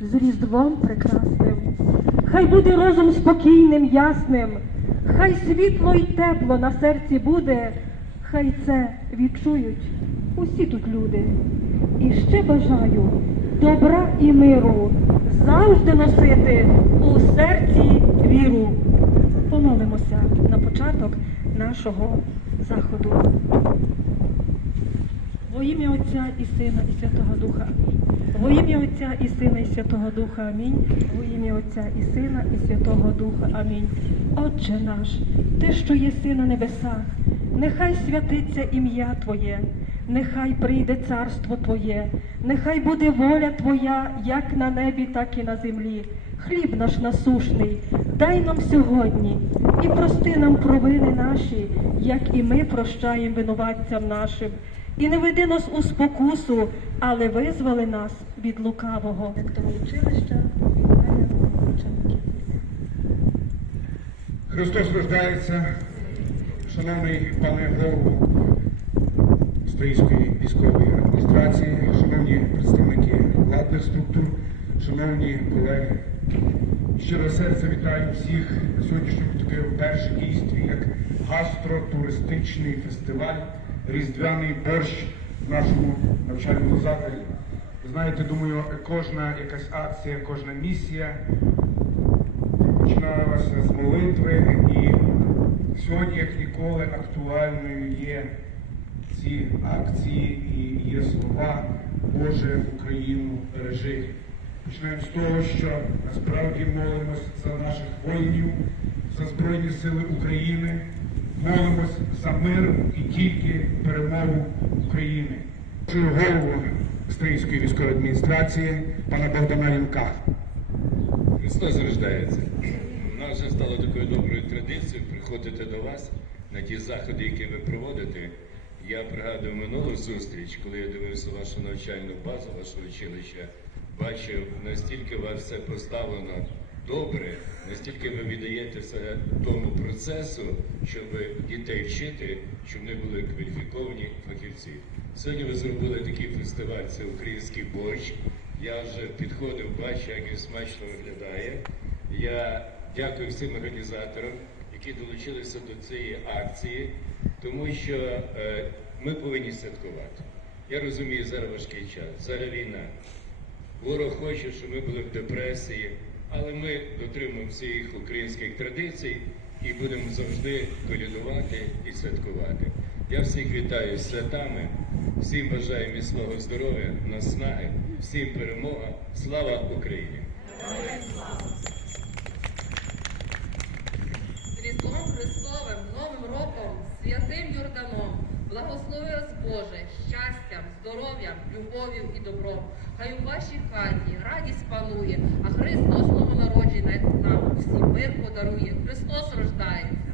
З Різдвом прекрасним. Хай буде розум спокійним, ясним, хай світло й тепло на серці буде, хай це відчують усі тут люди. І ще бажаю добра і миру, завжди носити у серці віру. Помолимося на початок нашого заходу. Во ім'я Отця і Сина, і Святого Духа. Во ім'я Отця і Сина, і Святого Духа. Амінь. Во ім'я Отця і Сина, і Святого Духа. Амінь. Отче наш, Ти, що єси на небесах, нехай святиться ім'я Твоє, нехай прийде царство Твоє, нехай буде воля Твоя, як на небі, так і на землі. Хліб наш насушний, дай нам сьогодні і прости нам провини наші, як і ми прощаємо винуватцям нашим. І не веди нас у спокусу, але визволи нас від лукавого. Училища Христос рождається, шановний пане голову Стрийської військової адміністрації, шановні представники владних структур, шановні колеги. Щиро серце вітаю всіх на сьогоднішньому таке перше дійстві, як гастротуристичний фестиваль, різдвяний борщ в нашому навчальному закладі. Ви знаєте, думаю, кожна якась акція, кожна місія починалася з молитви, і сьогодні, як ніколи, актуальною є ці акції і є слова Боже Україну бережи. Починаємо з того, що насправді молимось за наших воїнів, за Збройні Сили України, молимось за мир і тільки перемогу України. Прошу голову Стрийської військової адміністрації пана Богдана Янка. Христос рождається. У нас вже стало такою доброю традицією приходити до вас на ті заходи, які ви проводите. Я пригадую минулу зустріч, коли я дивився вашу навчальну базу, ваше училище, бачив, настільки у вас все поставлено добре, настільки ви віддаєтеся тому процесу, щоб дітей вчити, щоб вони були кваліфіковані фахівці. Сьогодні ви зробили такий фестиваль, це український борщ. Я вже підходив, бачу, як він смачно виглядає. Я дякую всім організаторам, які долучилися до цієї акції, тому що е, ми повинні святкувати. Я розумію, зараз важкий час, зараз війна. Ворог хоче, щоб ми були в депресії, але ми дотримуємо всіх українських традицій і будемо завжди колядувати і святкувати. Я всіх вітаю з святами, всім бажаю міцного здоров'я, наснаги, всім перемога. Слава Україні! Різдвом Христовим, Новим роком, святим Йорданом, благослови вас Боже, щастям, здоров'ям, любов'ю і добром. Хай у вашій хаті радість панує, а Христос мир подарує. Христос рождається.